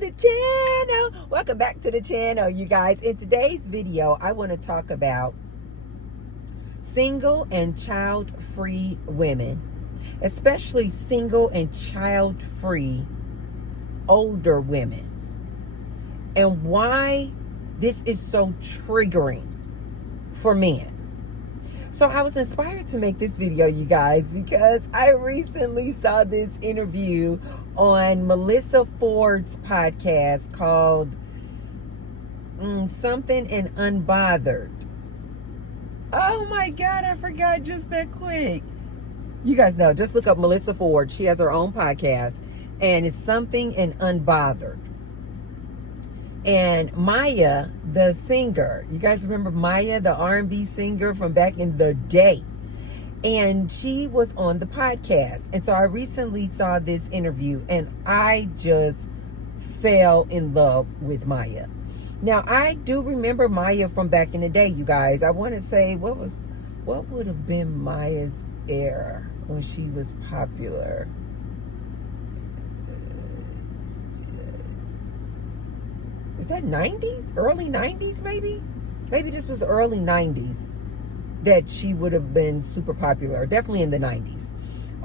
the channel. Welcome back to the channel, you guys. In today's video, I want to talk about single and child-free women, especially single and child-free older women, and why this is so triggering for men. So I was inspired to make this video, you guys, because I recently saw this interview on Melissa Ford's podcast called Something and Unbothered. Oh my God, I forgot just that quick. You guys know, just look up Melissa Ford. She has her own podcast, and it's Something and Unbothered. And Maya, the singer, you guys remember Maya, the R&B singer from back in the day? And she was on the podcast. And so I recently saw this interview and I just fell in love with Maya. Now, I do remember Maya from back in the day, you guys. I want to say, what would have been Maya's era when she was popular? Is that 90s? Early 90s, maybe? Maybe this was early 90s that she would have been super popular. Definitely in the 90s.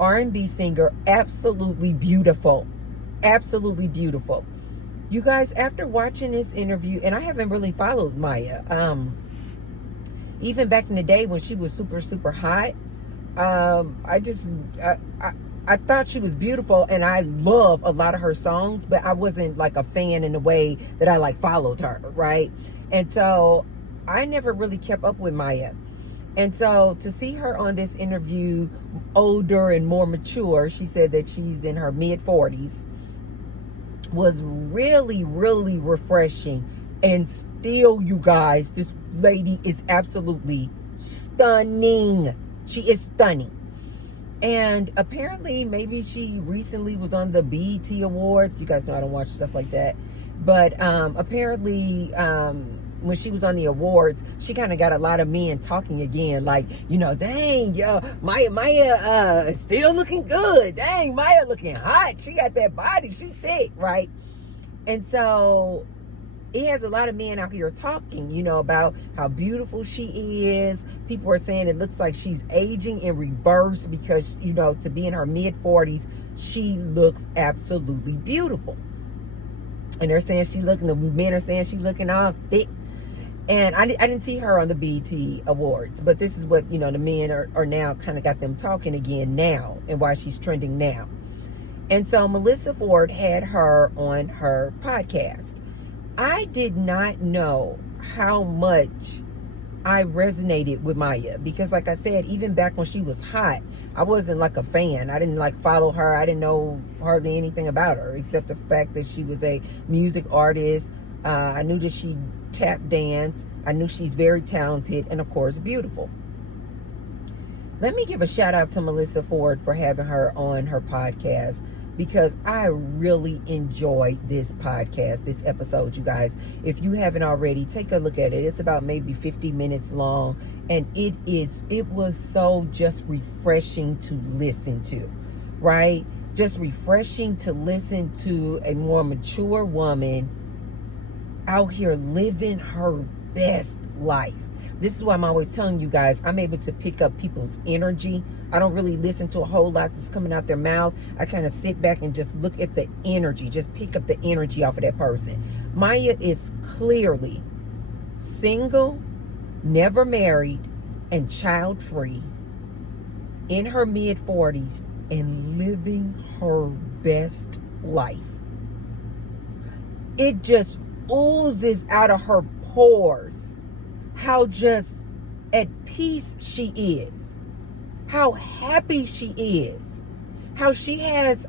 R&B singer, absolutely beautiful. Absolutely beautiful. You guys, after watching this interview, and I haven't really followed Maya. Even back in the day when she was super, super hot, I thought she was beautiful, and I love a lot of her songs, but I wasn't like a fan in the way that I like followed her, right? And so I never really kept up with Maya. And so to see her on this interview, older and more mature, she said that she's in her mid-40s, was really, really refreshing. And still, you guys, this lady is absolutely stunning. She is stunning. And apparently, maybe she recently was on the BET Awards. You guys know I don't watch stuff like that. But apparently, when she was on the awards, she kind of got a lot of men talking again. Like, you know, dang, yo, Maya still looking good. Dang, Maya looking hot. She got that body. She thick, right? And so it has a lot of men out here talking, you know, about how beautiful she is. People are saying it looks like she's aging in reverse because, you know, to be in her mid-40s, she looks absolutely beautiful. And they're saying the men are saying she looking all thick. And I didn't see her on the BET Awards, but this is what, you know, the men are now kind of got them talking again now and why she's trending now. And so Melissa Ford had her on her podcast. I did not know how much I resonated with Maya because, like I said, even back when she was hot, I wasn't like a fan. I didn't like follow her. I didn't know hardly anything about her except the fact that she was a music artist. I knew that she tap dance. I knew she's very talented and, of course, beautiful. Let me give a shout out to Melissa Ford for having her on her podcast, because I really enjoyed this podcast, this episode, you guys. If you haven't already, take a look at it. It's about maybe 50 minutes long, and it was so just refreshing to listen to, right? Just refreshing to listen to a more mature woman out here living her best life. This is why I'm always telling you guys, I'm able to pick up people's energy. I don't really listen to a whole lot that's coming out their mouth. I kind of sit back and just look at the energy, just pick up the energy off of that person. Maya is clearly single, never married, and child-free, in her mid-40s, and living her best life. It just oozes out of her pores how just at peace she is, how happy she is, how she has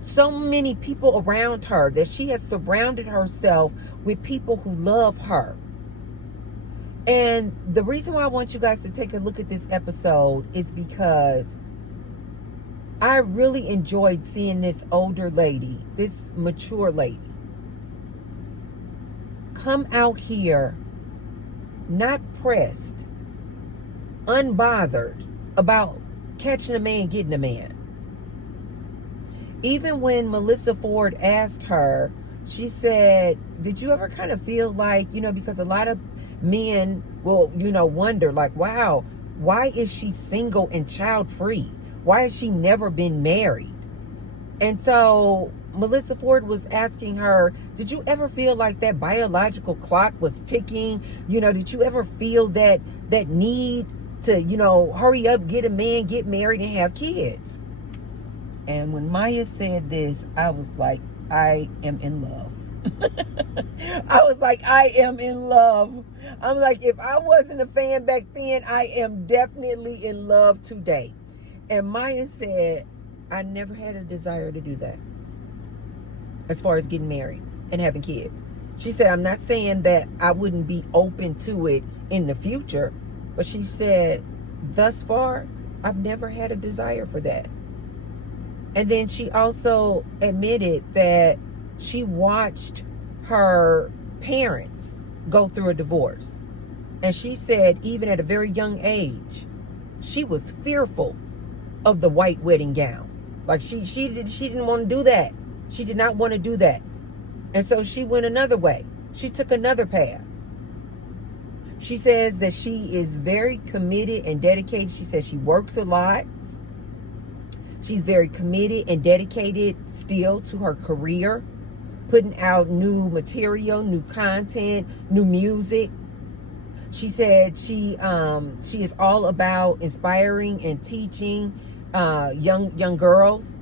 so many people around her, that she has surrounded herself with people who love her. And the reason why I want you guys to take a look at this episode is because I really enjoyed seeing this older lady, this mature lady, come out here not pressed, unbothered about catching a man, getting a man. even when Melissa Ford asked her, she said, did you ever kind of feel like, because a lot of men will, wonder like, wow, why is she single and child free? Why has she never been married? And so Melissa Ford was asking her, did you ever feel like that biological clock was ticking? Did you ever feel that need to, hurry up, get a man, get married, and have kids? And when Maya said this, I was like, I am in love. I was like, I am in love. I'm like, if I wasn't a fan back then, I am definitely in love today. And Maya said, I never had a desire to do that as far as getting married and having kids. She said, I'm not saying that I wouldn't be open to it in the future, but she said, thus far, I've never had a desire for that. And then she also admitted that she watched her parents go through a divorce. And she said, even at a very young age, she was fearful of the white wedding gown. Like she didn't want to do that. She did not want to do that. And so she went another way. She took another path. She says that she is very committed and dedicated. She says she works a lot. She's very committed and dedicated still to her career, putting out new material, new content, new music. She said she is all about inspiring and teaching young girls,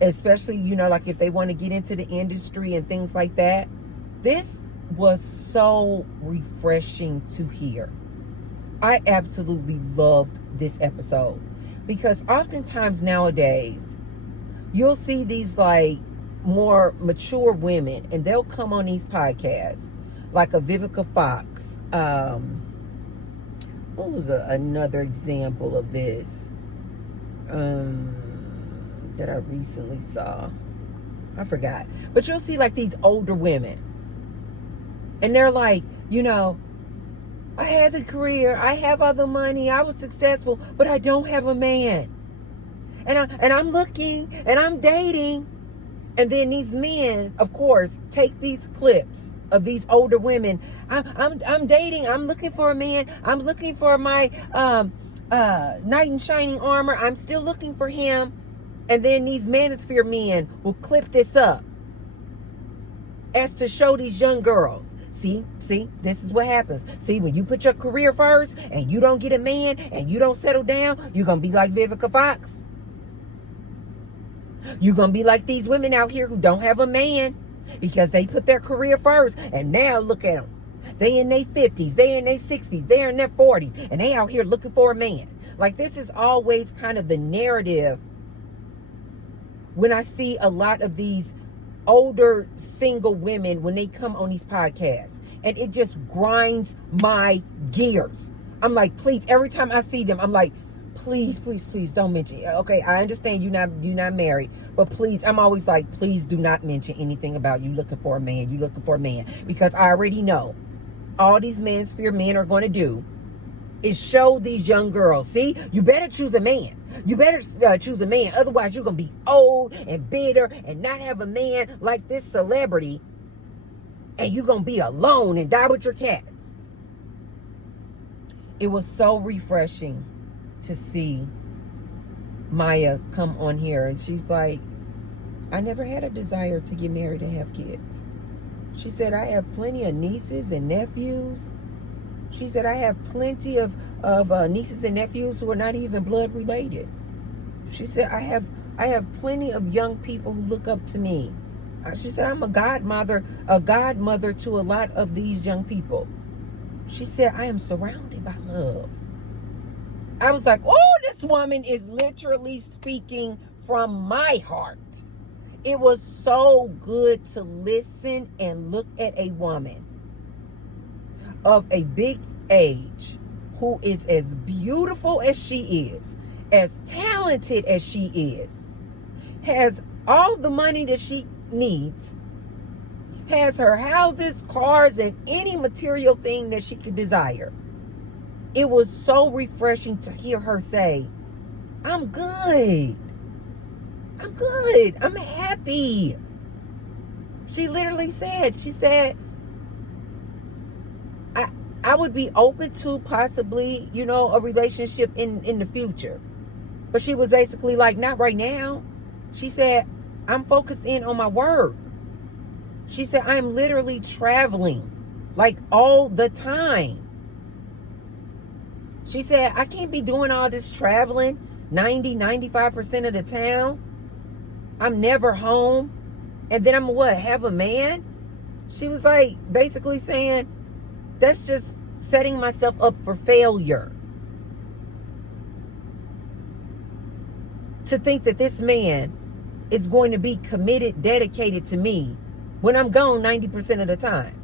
especially, like if they want to get into the industry and things like that. This was so refreshing to hear. I absolutely loved this episode because oftentimes nowadays you'll see these like more mature women and they'll come on these podcasts like a Vivica Fox. What was another example of this that I recently saw? I forgot. But you'll see like these older women. And they're like, I had the career, I have all the money, I was successful, but I don't have a man. And I'm looking and I'm dating. And then these men, of course, take these clips of these older women. I'm dating, I'm looking for a man, I'm looking for my knight in shining armor, I'm still looking for him. And then these manosphere men will clip this up as to show these young girls. See, this is what happens. See, when you put your career first and you don't get a man and you don't settle down, you're going to be like Vivica Fox. You're going to be like these women out here who don't have a man because they put their career first. And now look at them. They in their 50s, they in their 60s, they're in their 40s, and they out here looking for a man. Like this is always kind of the narrative when I see a lot of these older single women when they come on these podcasts, and it just grinds my gears. I'm like, please, every time I see them, I'm like, please don't mention it. Okay, I understand you're not married, but please, I'm always like, please do not mention anything about you looking for a man, because I already know all these manosphere men are going to do is show these young girls, see, you better choose a man. You better choose a man. Otherwise, you're going to be old and bitter and not have a man like this celebrity. And you're going to be alone and die with your cats. It was so refreshing to see Maya come on here. And she's like, I never had a desire to get married and have kids. She said, I have plenty of nieces and nephews. She said, I have plenty of nieces and nephews who are not even blood related. She said, I have plenty of young people who look up to me. She said, I'm a godmother to a lot of these young people. She said, I am surrounded by love. I was like, oh, this woman is literally speaking from my heart. It was so good to listen and look at a woman of a big age who is as beautiful as she is, as talented as she is, has all the money that she needs, has her houses, cars, and any material thing that she could desire. It was so refreshing to hear her say, I'm good. I'm good. I'm happy. She literally said, I would be open to possibly, a relationship in the future. But she was basically like, not right now. She said, I'm focused in on my work. She said, I'm literally traveling like all the time. She said, I can't be doing all this traveling 95% of the town. I'm never home. And then I'm have a man? She was like, basically saying, that's just setting myself up for failure. To think that this man is going to be committed, dedicated to me when I'm gone 90% of the time.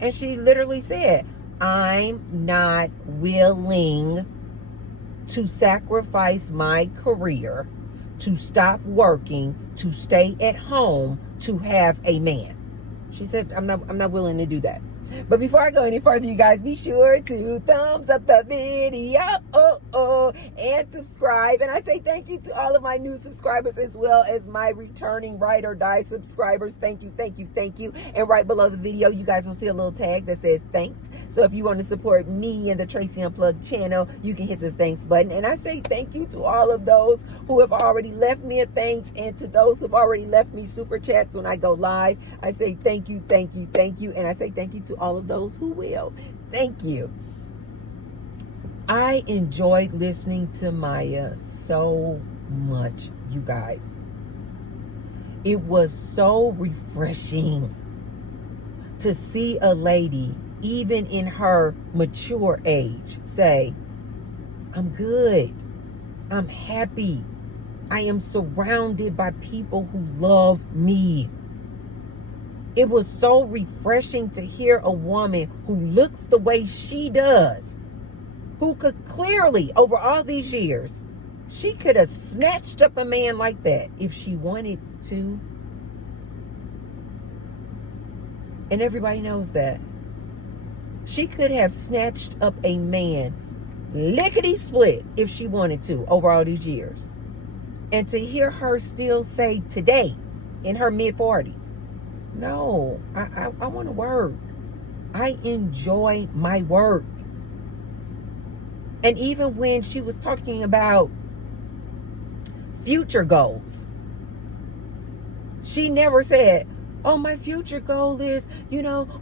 And she literally said, I'm not willing to sacrifice my career, to stop working, to stay at home, to have a man. She said, I'm not willing to do that. But before I go any further, you guys, be sure to thumbs up the video and subscribe. And I say thank you to all of my new subscribers as well as my returning ride or die subscribers. Thank you, thank you, thank you. And right below the video, you guys will see a little tag that says thanks. So if you want to support me and the Tracy Unplugged channel, you can hit the thanks button. And I say thank you to all of those who have already left me a thanks, and to those who have already left me super chats when I go live. I say thank you, thank you, thank you. And I say thank you to all of those who will. Thank you. I enjoyed listening to Maya so much, you guys. It was so refreshing to see a lady, even in her mature age, say, I'm good. I'm happy. I am surrounded by people who love me. It was so refreshing to hear a woman who looks the way she does, who could clearly, over all these years, she could have snatched up a man like that if she wanted to. And everybody knows that. She could have snatched up a man lickety-split if she wanted to over all these years. And to hear her still say today, in her mid-40s, no, I want to work. I enjoy my work. And even when she was talking about future goals, she never said, oh, my future goal is,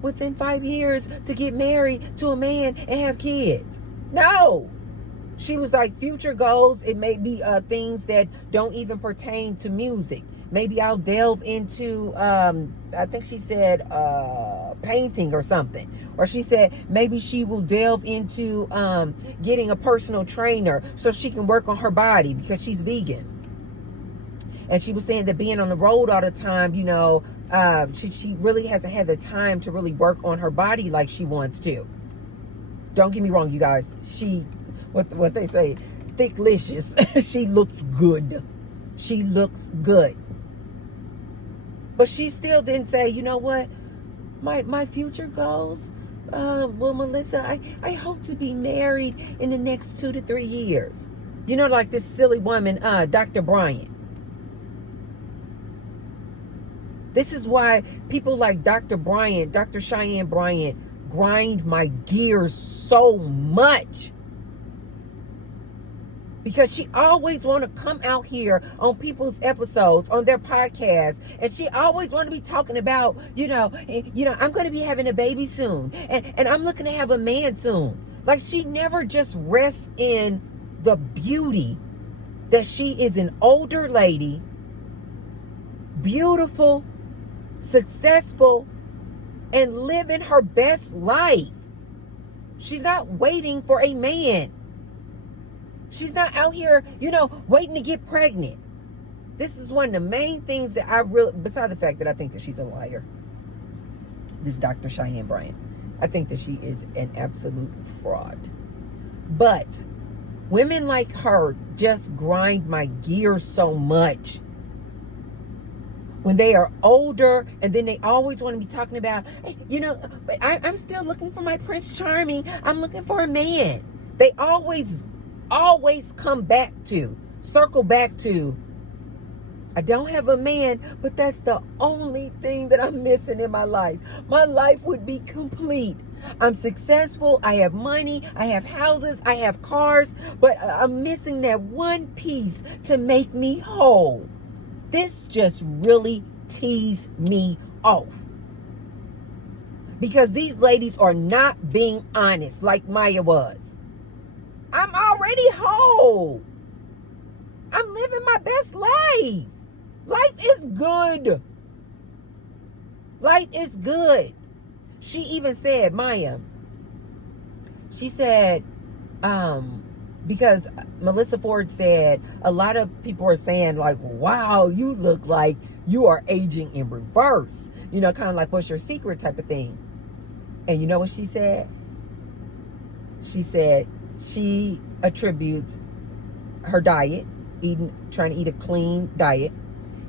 within 5 years to get married to a man and have kids. No. She was like, future goals, it may be things that don't even pertain to music. Maybe I'll delve into, I think she said painting or something. Or she said maybe she will delve into getting a personal trainer so she can work on her body because she's vegan. And she was saying that being on the road all the time, she really hasn't had the time to really work on her body like she wants to. Don't get me wrong, you guys. She, what they say, thicklicious. She looks good. She looks good. But she still didn't say, you know what? My future goals, well, Melissa, I hope to be married in the next 2 to 3 years. Like this silly woman, Dr. Bryant. This is why people like Dr. Bryant, Dr. Cheyenne Bryant, grind my gears so much. Because she always want to come out here on people's episodes, on their podcasts, and she always want to be talking about, I'm going to be having a baby soon, and I'm looking to have a man soon. Like, she never just rests in the beauty that she is an older lady, beautiful, successful, and living her best life. She's not waiting for a man. She's not out here, waiting to get pregnant. This is one of the main things that I really, besides the fact that I think that she's a liar, this Dr. Cheyenne Bryant, I think that she is an absolute fraud. But women like her just grind my gears so much. When they are older, and then they always want to be talking about, but I'm still looking for my Prince Charming. I'm looking for a man. They always come back to, circle back to, I don't have a man, but that's the only thing that I'm missing in my life. My life would be complete. I'm successful. I have money. I have houses. I have cars. But I'm missing that one piece to make me whole. This just really teased me off. Because these ladies are not being honest like Maya was. I'm already whole. I'm living my best life. Life is good. Life is good. She even said, Maya, she said, because Melissa Ford said, a lot of people are saying like, wow, you look like you are aging in reverse. You know, kind of like what's your secret type of thing. And you know what she said? She said she attributes her diet, trying to eat a clean diet.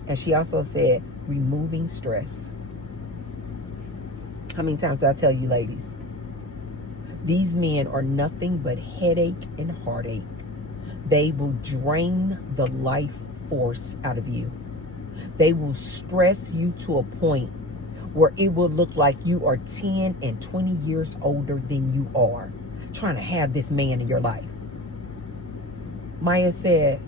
And she also said, removing stress. How many times did I tell you, ladies? These men are nothing but headache and heartache. They will drain the life force out of you. They will stress you to a point where it will look like you are 10 and 20 years older than you are, trying to have this man in your life. Maya said,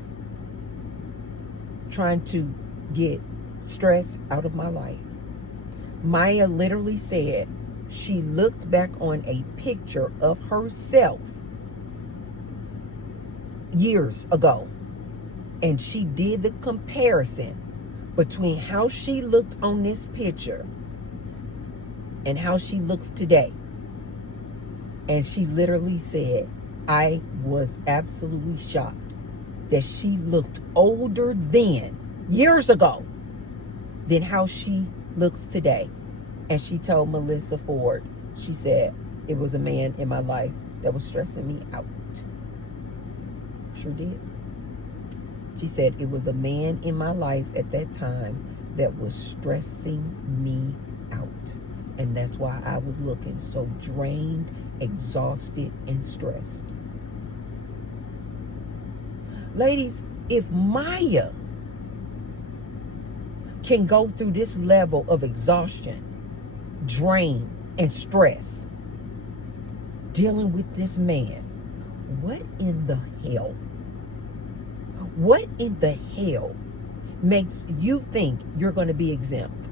trying to get stress out of my life. Maya literally said she looked back on a picture of herself years ago, and she did the comparison between how she looked on this picture and how she looks today. And she literally said, I was absolutely shocked that she looked older then, years ago, than how she looks today. And she told Melissa Ford, she said, it was a man in my life that was stressing me out. Sure did. She said it was a man in my life at that time that was stressing me out. And that's why I was looking so drained, exhausted, and stressed. Ladies, if Maya can go through this level of exhaustion, drain, and stress, dealing with this man, what in the hell? What in the hell makes you think you're going to be exempt?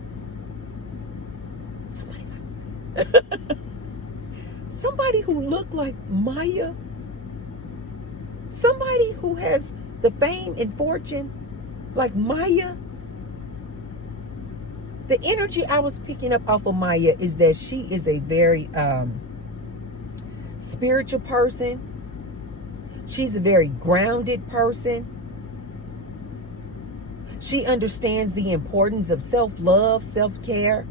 Somebody who looked like Maya, somebody who has the fame and fortune like Maya. The energy I was picking up off of Maya is that she is a very spiritual person. She's a very grounded person. She understands the importance of self-love, self-care.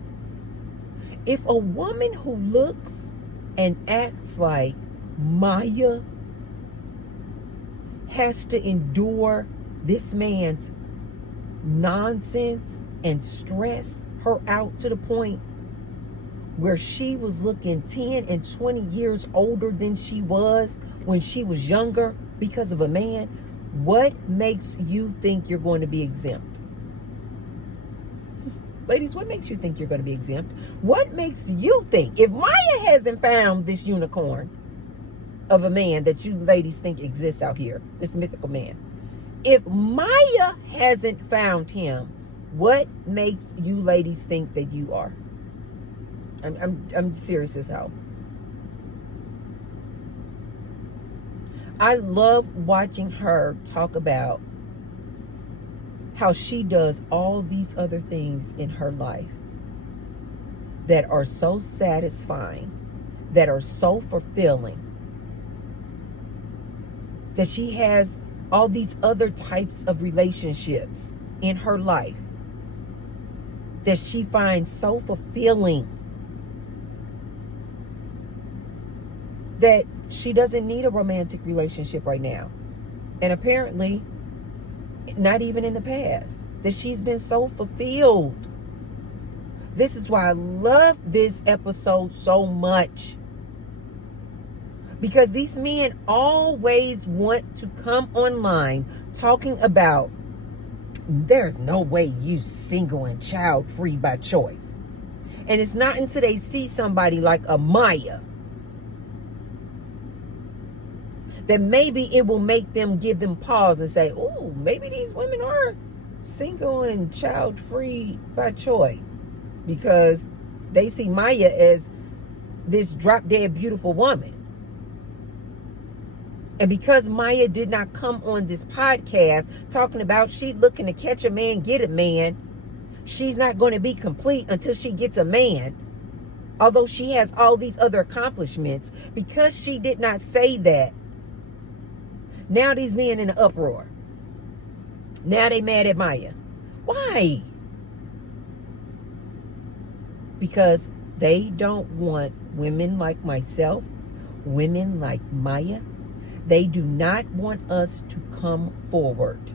If a woman who looks and acts like Maya has to endure this man's nonsense and stress her out to the point where she was looking 10 and 20 years older than she was when she was younger because of a man, what makes you think you're going to be exempt? Ladies, what makes you think you're going to be exempt? What makes you think, if Maya hasn't found this unicorn of a man that you ladies think exists out here, this mythical man, if Maya hasn't found him, what makes you ladies think that you are? I'm serious as hell. I love watching her talk about how she does all these other things in her life that are so satisfying, that are so fulfilling, that she has all these other types of relationships in her life that she finds so fulfilling that she doesn't need a romantic relationship right now. And apparently, not even in the past, that she's been so fulfilled. This is why I love this episode so much. Because these men always want to come online talking about there's no way you single and child free by choice. And it's not until they see somebody like a Maya that maybe it will make them give them pause and say, "Ooh, maybe these women are single and child free by choice," because they see Maya as this drop dead beautiful woman. And because Maya did not come on this podcast talking about she looking to catch a man, get a man, she's not going to be complete until she gets a man. Although she has all these other accomplishments, because she did not say that, now these men in an uproar. Now they mad at Maya. Why? Because they don't want women like myself, women like Maya. They do not want us to come forward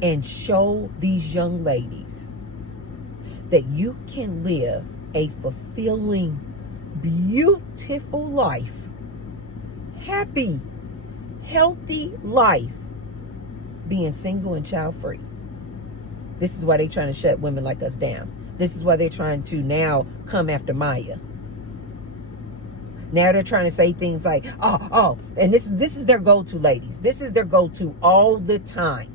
and show these young ladies that you can live a fulfilling, beautiful life, happy, healthy life, being single and child free. This is why they're trying to shut women like us down. This is why they're trying to now come after Maya. Now they're trying to say things like, and this is their go-to, ladies. This is their go-to all the time.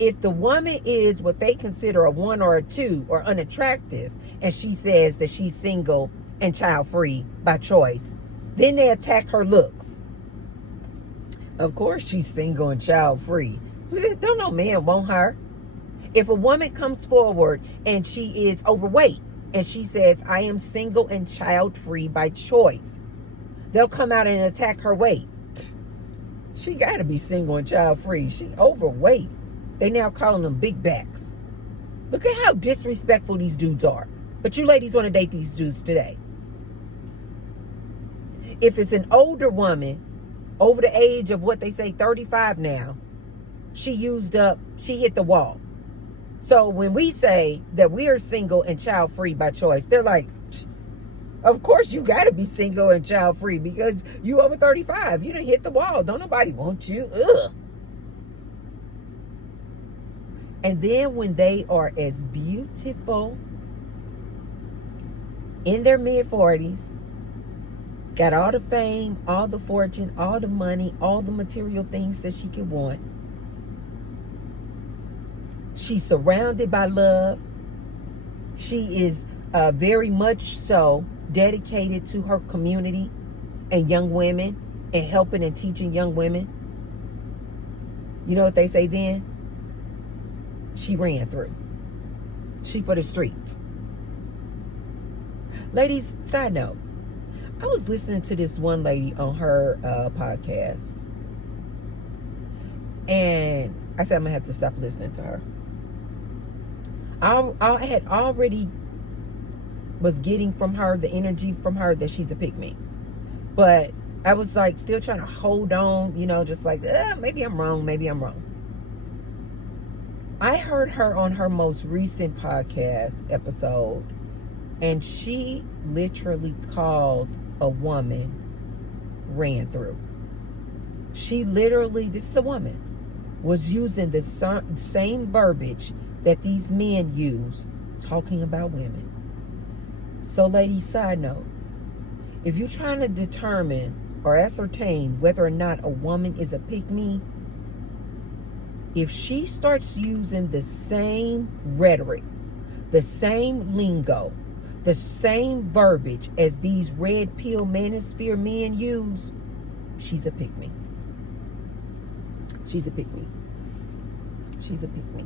If the woman is what they consider a 1 or a 2 or unattractive, and she says that she's single and child-free by choice, then they attack her looks. Of course she's single and child-free. Don't no man want her. If a woman comes forward and she is overweight, and she says, "I am single and child-free by choice," they'll come out and attack her weight. She got to be single and child-free. She overweight. They now calling them big backs. Look at how disrespectful these dudes are. But you ladies want to date these dudes today. If it's an older woman, over the age of what they say 35 now, she hit the wall. So when we say that we are single and child-free by choice, they're like, of course you got to be single and child-free because you over 35. You done hit the wall. Don't nobody want you. Ugh. And then when they are as beautiful, in their mid-40s, got all the fame, all the fortune, all the money, all the material things that she could want, she's surrounded by love. She is very much so dedicated to her community and young women and helping and teaching young women. You know what they say then? She ran through. She for the streets. Ladies, side note, I was listening to this one lady on her podcast. And I said I'm going to have to stop listening to her. I had already was getting from her, the energy from her, that she's a pick-me. But I was like still trying to hold on, just like, maybe I'm wrong, maybe I'm wrong. I heard her on her most recent podcast episode, and she literally called a woman ran through. She literally, this is a woman, was using the same verbiage that these men use talking about women. So ladies, side note, if you're trying to determine or ascertain whether or not a woman is a pick-me, if she starts using the same rhetoric, the same lingo, the same verbiage as these red pill manosphere men use, she's a pick-me. She's a pick-me. She's a pick-me.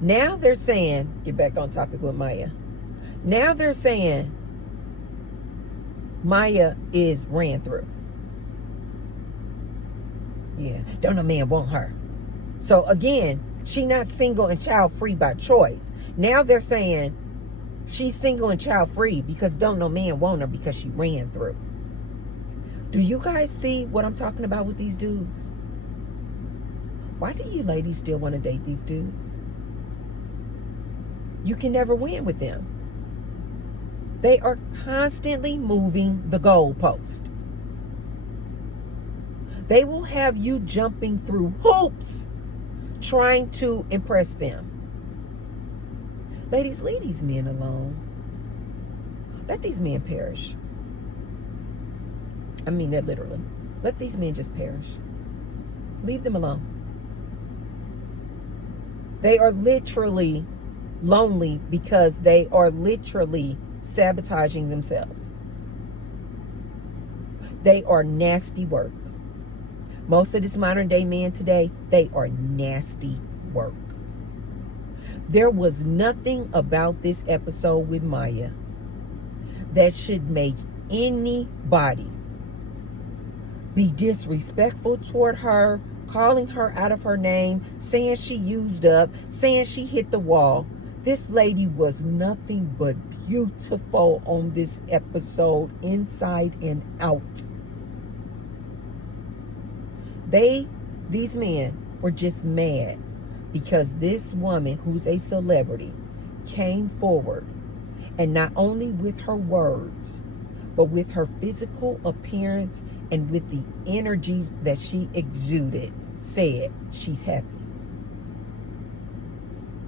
Now they're saying, get back on topic with Maya. Now they're saying Maya is ran through. Yeah, don't no man want her. So again, she not single and child free by choice. Now they're saying she's single and child free because don't no man want her because she ran through. Do you guys see what I'm talking about with these dudes? Why do you ladies still want to date these dudes? You can never win with them. They are constantly moving the goalpost. They will have you jumping through hoops trying to impress them. Ladies, leave these men alone. Let these men perish. I mean that literally. Let these men just perish. Leave them alone. They are literally lonely because they are literally sabotaging themselves. They are nasty work. Most of this modern day men today, they are nasty work. There was nothing about this episode with Maya that should make anybody be disrespectful toward her, calling her out of her name, saying she used up, saying she hit the wall. This lady was nothing but beautiful on this episode, inside and out. These men were just mad because this woman, who's a celebrity, came forward and not only with her words, but with her physical appearance and with the energy that she exuded, said she's happy.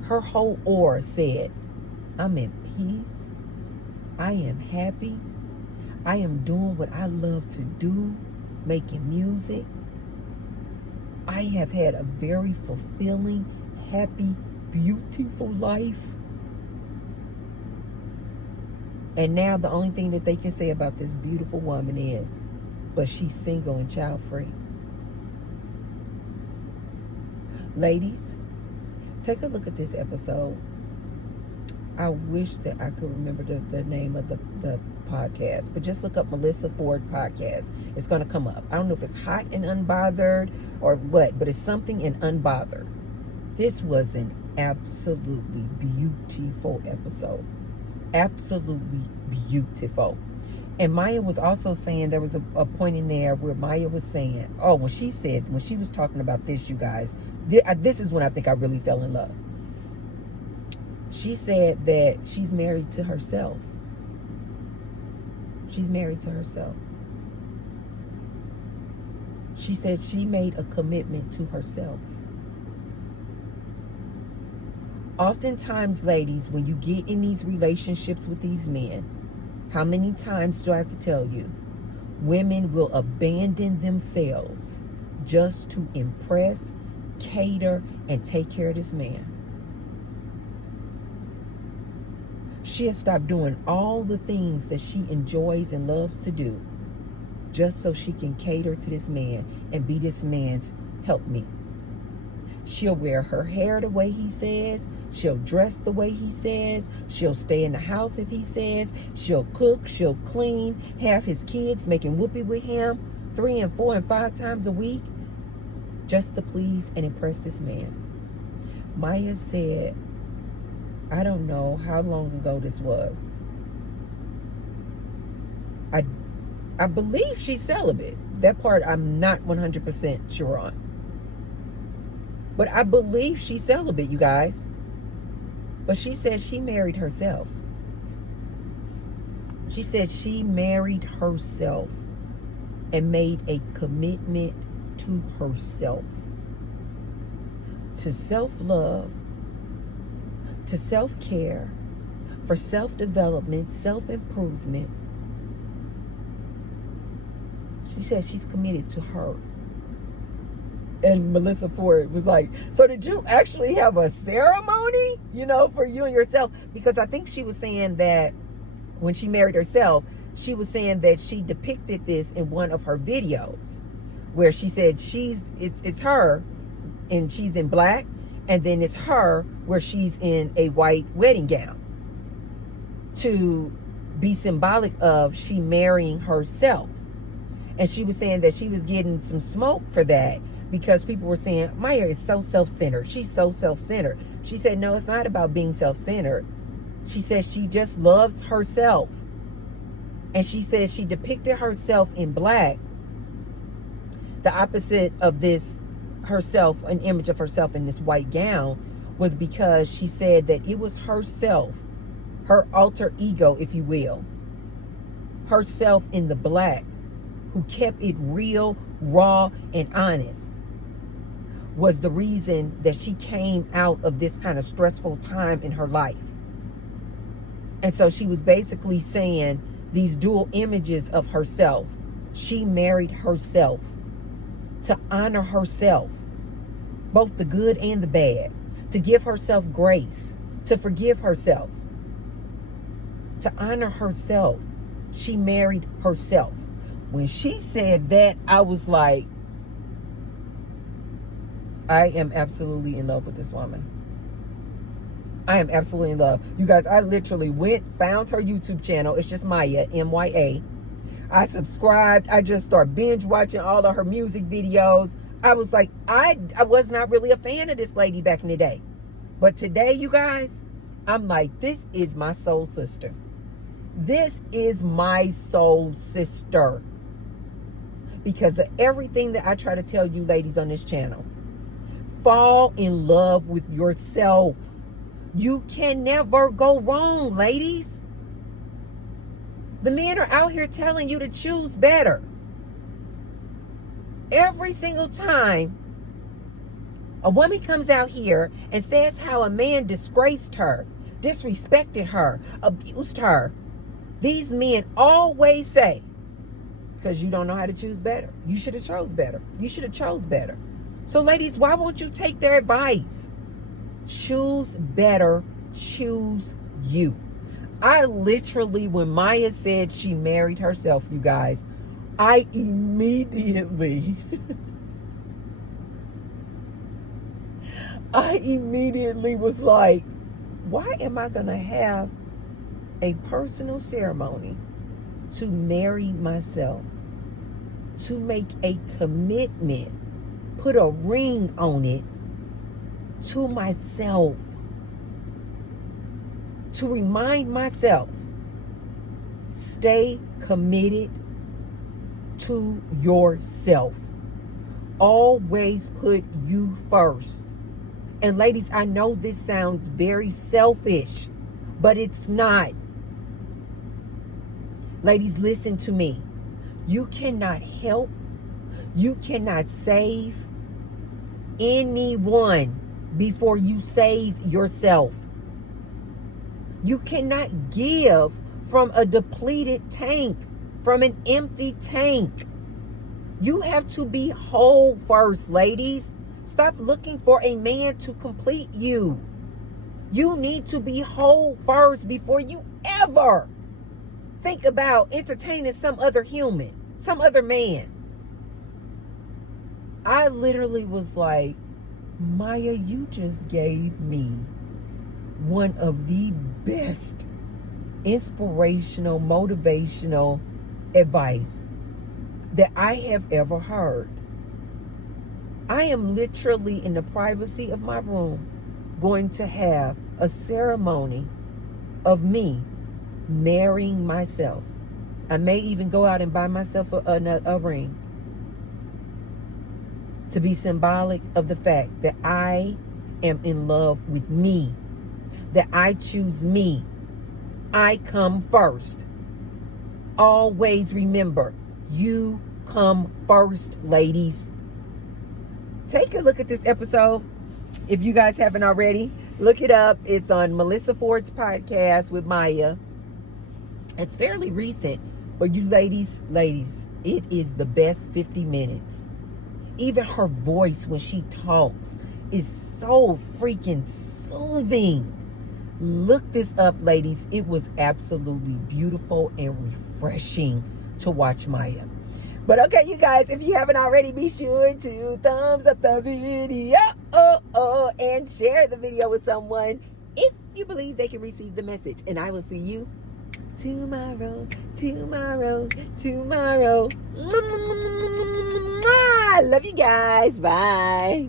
Her whole aura said, I'm in peace. I am happy. I am doing what I love to do, making music. I have had a very fulfilling, happy, beautiful life. And now the only thing that they can say about this beautiful woman is, but she's single and child-free. Ladies, take a look at this episode. I wish that I could remember the name of the podcast, but just look up Melissa Ford podcast. It's going to come up. I don't know if it's Hot and Unbothered or what, but it's something in Unbothered. This was an absolutely beautiful episode. Absolutely beautiful. And Maya was also saying, there was a point in there where Maya was saying, when she was talking about this, you guys, this is when I think I really fell in love. She said that she's married to herself. She's married to herself. She said she made a commitment to herself. Oftentimes, ladies, when you get in these relationships with these men, how many times do I have to tell you? Women will abandon themselves just to impress, cater, and take care of this man. She'll stop doing all the things that she enjoys and loves to do just so she can cater to this man and be this man's helpmeet. She'll wear her hair the way he says. She'll dress the way he says. She'll stay in the house if he says. She'll cook. She'll clean. Have his kids making whoopee with him 3 and 4 and 5 times a week just to please and impress this man. Maya said, I don't know how long ago this was. I believe she's celibate. That part I'm not 100% sure on. But I believe she's celibate, you guys. But she said she married herself. She said she married herself and made a commitment to herself. To self-love, to self-care, for self-development, self-improvement. She says she's committed to her. And Melissa Ford was like, so did you actually have a ceremony, for you and yourself? Because I think she was saying that when she married herself, she was saying that she depicted this in one of her videos where she said it's her and she's in black, and then it's her where she's in a white wedding gown to be symbolic of she marrying herself. And she was saying that she was getting some smoke for that because people were saying, Maya is so self-centered. She's so self-centered. She said, no, it's not about being self-centered. She said she just loves herself. And she said she depicted herself in black, the opposite of this herself, an image of herself in this white gown, was because she said that it was herself, her alter ego, if you will, herself in the black, who kept it real, raw and honest, was the reason that she came out of this kind of stressful time in her life. And so she was basically saying these dual images of herself. She married herself to honor herself, both the good and the bad, to give herself grace, to forgive herself, to honor herself. She married herself. When she said that, I was like, I am absolutely in love with this woman. I am absolutely in love. You guys, I literally found her YouTube channel. It's just Maya, M-Y-A. I subscribed. I just started binge watching all of her music videos. I was like, I was not really a fan of this lady back in the day. But today, you guys, I'm like, this is my soul sister. This is my soul sister. Because of everything that I try to tell you ladies on this channel. Fall in love with yourself. You can never go wrong, ladies. The men are out here telling you to choose better. Every single time a woman comes out here and says how a man disgraced her, disrespected her, abused her, these men always say, because you don't know how to choose better. You should have chose better. You should have chose better. So ladies, why won't you take their advice? Choose better. Choose you. I literally, when Maya said she married herself, you guys, I immediately was like, why am I going to have a personal ceremony to marry myself, to make a commitment, put a ring on it to myself, to remind myself, stay committed to yourself. Always put you first. And ladies, I know this sounds very selfish, but it's not. Ladies, listen to me. You cannot help, you cannot save anyone before you save yourself. You cannot give from a depleted tank, from an empty tank. You have to be whole first, ladies. Stop looking for a man to complete you. You need to be whole first before you ever think about entertaining some other human, some other man. I literally was like, Maya, you just gave me one of the best inspirational, motivational advice that I have ever heard. I am literally in the privacy of my room going to have a ceremony of me marrying myself. I may even go out and buy myself a ring to be symbolic of the fact that I am in love with me, that I choose me. I come first. Always remember, you come first, ladies. Take a look at this episode. If you guys haven't already, look it up. It's on Melissa Ford's podcast with Maya. It's fairly recent, but you ladies, it is the best 50 minutes. Even her voice when she talks is so freaking soothing. Look this up, ladies. It was absolutely beautiful and refreshing to watch Maya. But okay, you guys, if you haven't already, be sure to thumbs up the video and share the video with someone if you believe they can receive the message. And I will see you tomorrow. Love you guys. Bye.